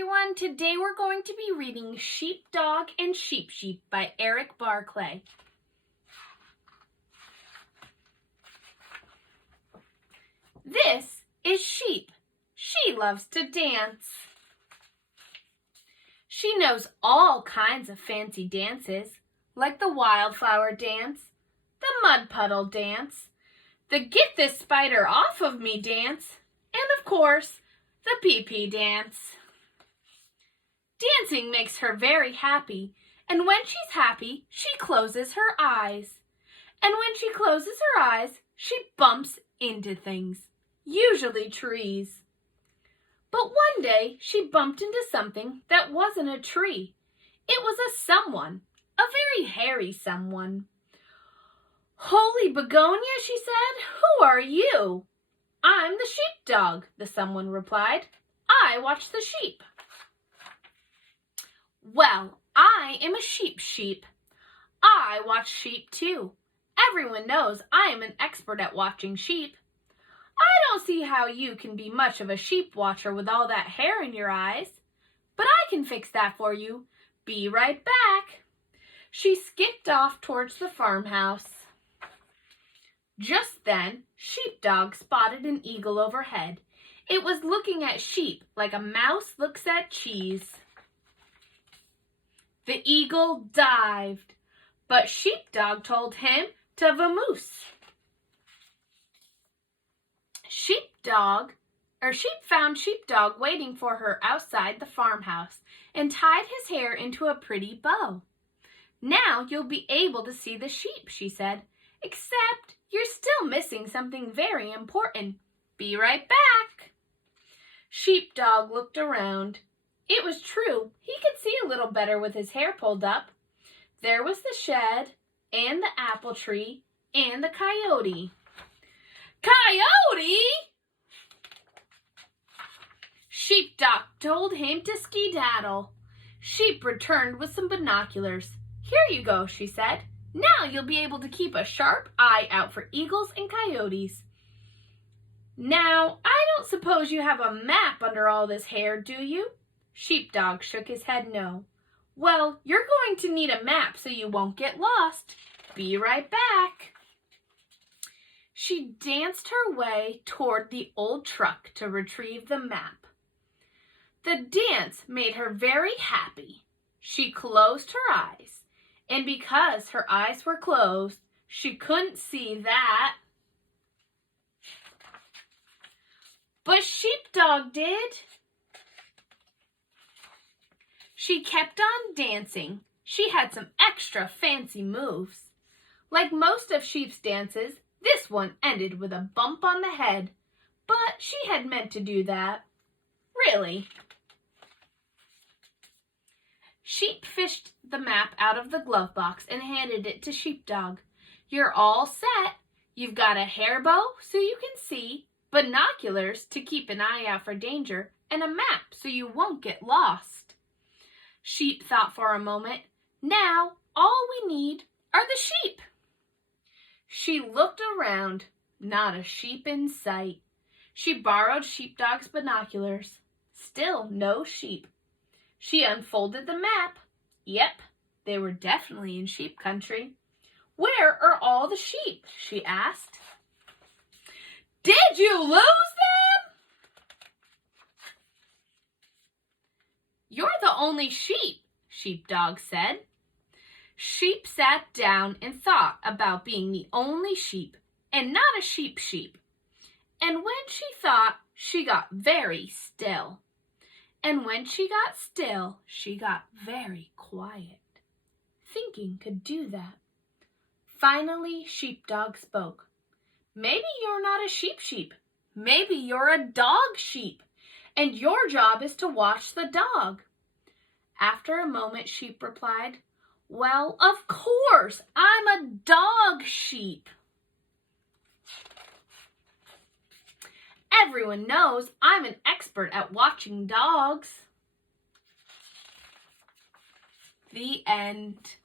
everyone. Today we're going to be reading Sheepdog and Sheep Sheep by Eric Barclay. This is Sheep. She loves to dance. She knows all kinds of fancy dances, like the wildflower dance, the mud puddle dance, the get this spider off of me dance, and of course, the pee-pee dance. Dancing makes her very happy, and when she's happy, she closes her eyes. And when she closes her eyes, she bumps into things, usually trees. But one day, she bumped into something that wasn't a tree. It was a someone, a very hairy someone. "Holy begonia," she said, "who are you?" "I'm the sheepdog," the someone replied. "I watch the sheep." "Well, I am a sheep. I watch sheep too. Everyone knows I am an expert at watching sheep. I don't see how you can be much of a sheep watcher with all that hair in your eyes, but I can fix that for you. Be right back." She skipped off towards the farmhouse. Just then, Sheepdog spotted an eagle overhead. It was looking at sheep like a mouse looks at cheese. The eagle dived, but Sheepdog told him to vamoose. Sheep found Sheepdog waiting for her outside the farmhouse and tied his hair into a pretty bow. "Now you'll be able to see the sheep," she said, "except you're still missing something very important. Be right back." Sheepdog looked around. It was true, he could see a little better with his hair pulled up. There was the shed, and the apple tree, and the coyote. "Coyote!" Sheepdog told him to skedaddle. Sheep returned with some binoculars. "Here you go," she said. "Now you'll be able to keep a sharp eye out for eagles and coyotes." "Now, I don't suppose you have a map under all this hair, do you?" Sheepdog shook his head no. "Well, you're going to need a map so you won't get lost. Be right back." She danced her way toward the old truck to retrieve the map. The dance made her very happy. She closed her eyes, and because her eyes were closed, she couldn't see that. But Sheepdog did. She kept on dancing. She had some extra fancy moves. Like most of Sheep's dances, this one ended with a bump on the head, but she had meant to do that. Really. Sheep fished the map out of the glove box and handed it to Sheepdog. "You're all set. You've got a hair bow so you can see, binoculars to keep an eye out for danger, and a map so you won't get lost." Sheep thought for a moment. "Now, all we need are the sheep." She looked around. Not a sheep in sight. She borrowed Sheepdog's binoculars. Still no sheep. She unfolded the map. Yep, they were definitely in sheep country. "Where are all the sheep?" she asked. "Did you lose them?" "You're the only sheep," Sheepdog said. Sheep sat down and thought about being the only sheep and not a sheep. And when she thought, she got very still. And when she got still, she got very quiet. Thinking could do that. Finally, Sheepdog spoke. "Maybe you're not a sheep. Maybe you're a dog sheep, and your job is to watch the dog." After a moment, Sheep replied, "Well, of course, I'm a dog sheep." "Everyone knows I'm an expert at watching dogs." The end.